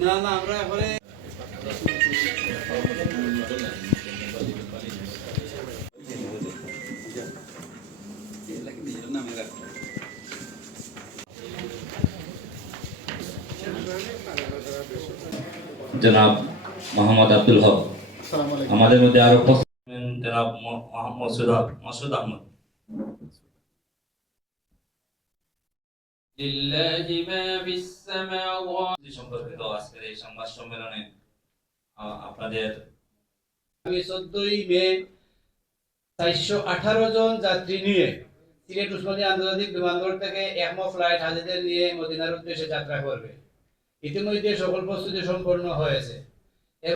না না আমরা পরে জনাব মোহাম্মদ আব্দুল হক আমাদের মধ্যে আরও জনাব আহমদ সম্পর্কিত আজকের এই সংবাদ সম্মেলনে আপনাদের মে চারশো আঠারো জন যাত্রী নিয়ে। সিলেট উসমানী আন্তর্জাতিক বিমানবন্দর থেকে একমো ফ্লাইট হাজিদের নিয়ে মদিনার উদ্দেশ্যে যাত্রা করবে ইতিমধ্যে সকল প্রস্তুতি সম্পন্ন হয়েছে